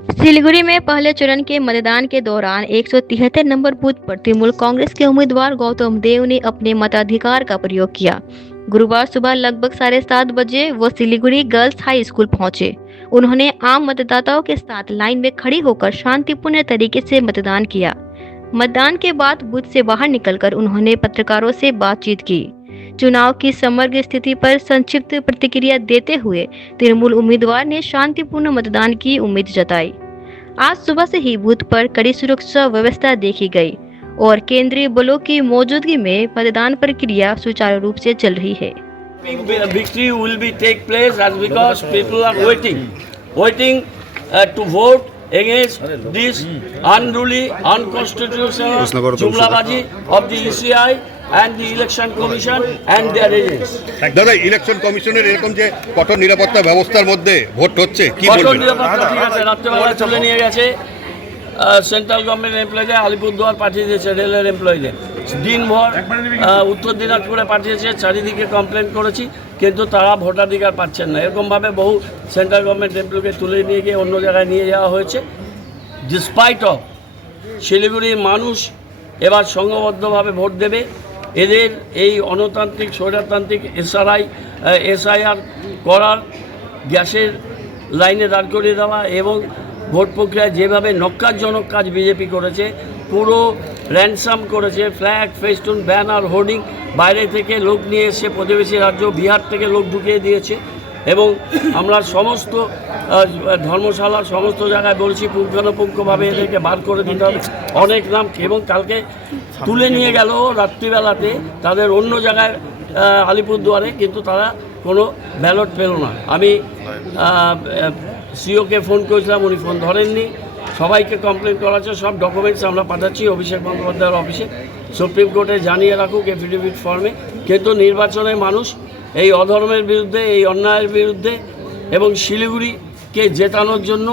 सिलीगुड़ी में पहले चरण के मतदान के दौरान 173 नंबर बूथ पर तृणमूल कांग्रेस के उम्मीदवार गौतम देव ने अपने मताधिकार का प्रयोग किया। गुरुवार सुबह लगभग 7:30 बजे वो सिलीगुड़ी गर्ल्स हाई स्कूल पहुंचे। उन्होंने आम मतदाताओं के साथ लाइन में खड़ी होकर शांतिपूर्ण तरीके से मतदान किया। मतदान के बाद बूथ से बाहर निकलकर उन्होंने पत्रकारों से बातचीत की। चुनाव की समग्र स्थिति पर संक्षिप्त प्रतिक्रिया देते हुए तृणमूल उम्मीदवार ने शांतिपूर्ण मतदान की उम्मीद जताई। आज सुबह से ही बूथ पर कड़ी सुरक्षा व्यवस्था देखी गई और केंद्रीय बलों की मौजूदगी में मतदान प्रक्रिया सुचारू रूप से चल रही है। Victory will be take place as because people are waiting to vote against this unruly, unconstitutional jumlabaji of the ECI and the Election Commission and their agents. দাদা ইলেকশন কমিশনের এরকম যে কঠোর নিরাপত্তা ব্যবস্থার মধ্যে ভোট হচ্ছে কি কঠোর বলবেন? নিরাপত্তা ঠিক আছে, রাত্রেবেলা তুলে নিয়ে গেছে সেন্ট্রাল গভর্নমেন্ট এমপ্লয়ীদের, আলিপুরদুয়ার পাঠিয়ে দিয়েছে রেলের এমপ্লয়ীদের, দিনভর উত্তর দিনাজপুরে পাঠিয়েছে, চারিদিকে কমপ্লেন করেছি কিন্তু তারা ভোটাধিকার পাচ্ছেন না। এরকমভাবে বহু সেন্ট্রাল গভর্নমেন্ট এমপ্লয়ীকে তুলে নিয়ে গিয়ে অন্য জায়গায় নিয়ে যাওয়া হয়েছে। ডিসপাইট অফ শিলিগুড়ির মানুষ এবার সংঘবদ্ধভাবে ভোট দেবে। এদের এই অনতান্ত্রিক স্বৈরতান্ত্রিক এসআইআর করার, গ্যাসের লাইনে দাঁড় করিয়ে দেওয়া এবং ভোট প্রক্রিয়ায় যেভাবে নক্কারজনক কাজ বিজেপি করেছে, পুরো র্যানসাম করেছে, ফ্ল্যাগ, ফেস্টুন, ব্যানার, হোর্ডিং বাইরে থেকে লোক নিয়ে এসে প্রতিবেশী রাজ্য বিহার থেকে লোক ঢুকিয়ে দিয়েছে। এবং আমরা সমস্ত ধর্মশালার সমস্ত জায়গায় বলছি পুঙ্খানুপুঙ্খভাবে এদেরকে বার করে দিতে হবে। অনেক নাম এবং কালকে তুলে নিয়ে গেল রাত্রিবেলাতে তাদের অন্য জায়গায় আলিপুরদুয়ারে, কিন্তু তারা কোনো ব্যালট পেল না। আমি সিওকে ফোন করেছিলাম, উনি ফোন ধরেননি। সবাইকে কমপ্লেন করা হচ্ছে, সব ডকুমেন্টস আমরা পাঠাচ্ছি অভিষেক বন্দ্যোপাধ্যায়ের অফিসে, সুপ্রিম কোর্টে জানিয়ে রাখুক এফিডেভিট ফর্মে। কিন্তু নির্বাচনে মানুষ এই অধর্মের বিরুদ্ধে, এই অন্যায়ের বিরুদ্ধে এবং শিলিগুড়িকে জেতানোর জন্য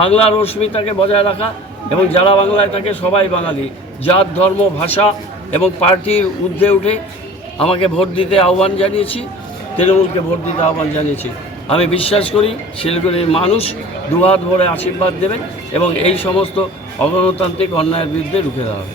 বাংলার অস্মিতাকে বজায় রাখা এবং যারা বাংলায় থাকে সবাই বাঙালি, জাত, ধর্ম, ভাষা এবং পার্টির ঊর্ধ্বে উঠে আমাকে ভোট দিতে আহ্বান জানিয়েছি, তৃণমূলকে ভোট দিতে আহ্বান জানিয়েছি। আমি বিশ্বাস করি শিলিগুড়ির মানুষ দুহাত ভরে আশীর্বাদ দেবেন এবং এই সমস্ত অগণতান্ত্রিক অন্যায়ের বিরুদ্ধে রুখে দেওয়া হবে।